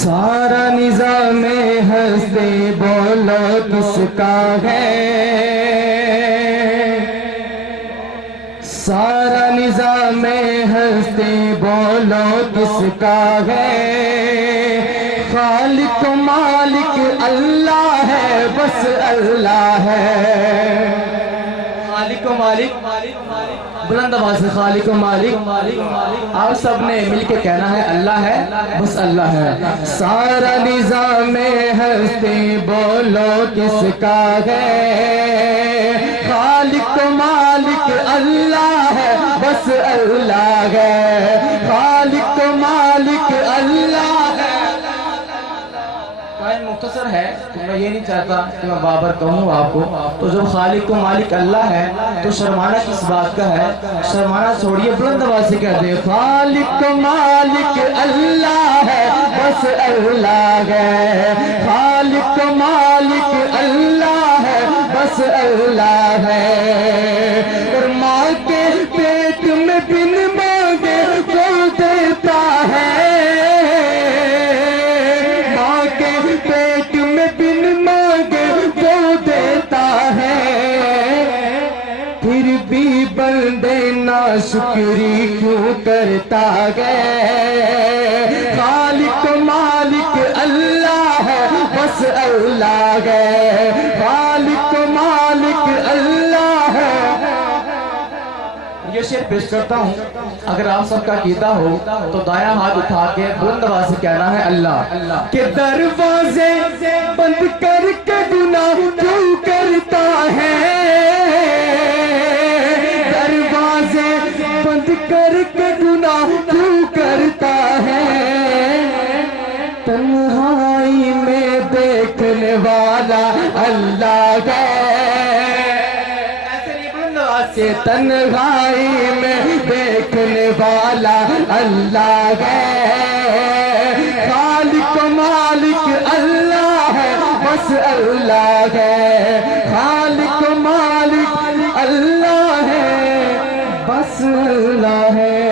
सारा निज़ाम हस्ती बोलो किसका है, सारा निज़ाम हस्ती बोलो किसका है। खालिक मालिक अल्लाह है, बस अल्लाह है। खालिक मालिक, बुलंद आवाज से खालिक मालिक। आप सबने मिलके कहना है अल्लाह है, बस अल्लाह है। सारा निज़ाम हस्ती बोलो किसका है। खालिक मालिक अल्लाह है, बस अल्लाह है। खालिक मालिक अल्लाह है। मुख्तसर है तो मैं ये नहीं चाहता कि मैं बाबर कहूँ आपको। तो जब खालिक को मालिक अल्लाह है तो शर्माना किस बात का है। शर्माना छोड़िए, बुलंद आवाज से कह दे खालिक मालिक अल्लाह है, बस अल्लाह है। खालिक मालिक अल्लाह है, बस अल्लाह है। और माँ के पेट में बिन मांगे को देता है। पेट में बिन मांगे वो देता है। फिर भी बंदे ना शुक्री क्यों करता है। खालिक मालिक अल्लाह है, बस अल्लाह है। खालिक मालिक अल्लाह है। ये शेर पेश करता हूँ। अगर आप सबका कीता हो तो दाया हाथ उठा के बुलंद आवाज से कहना है अल्लाह के दरवाजे बंद करके गुनाह क्यों करता है। दरवाजे बंद करके गुनाह क्यों करता है। तन्हाई में देखने वाला अल्लाह है। से तन्हाई में देखने वाला अल्लाह है। खालिक मालिक अल्लाह है, बस अल्लाह है। खालिक मालिक अल्लाह है, बस अल्लाह है।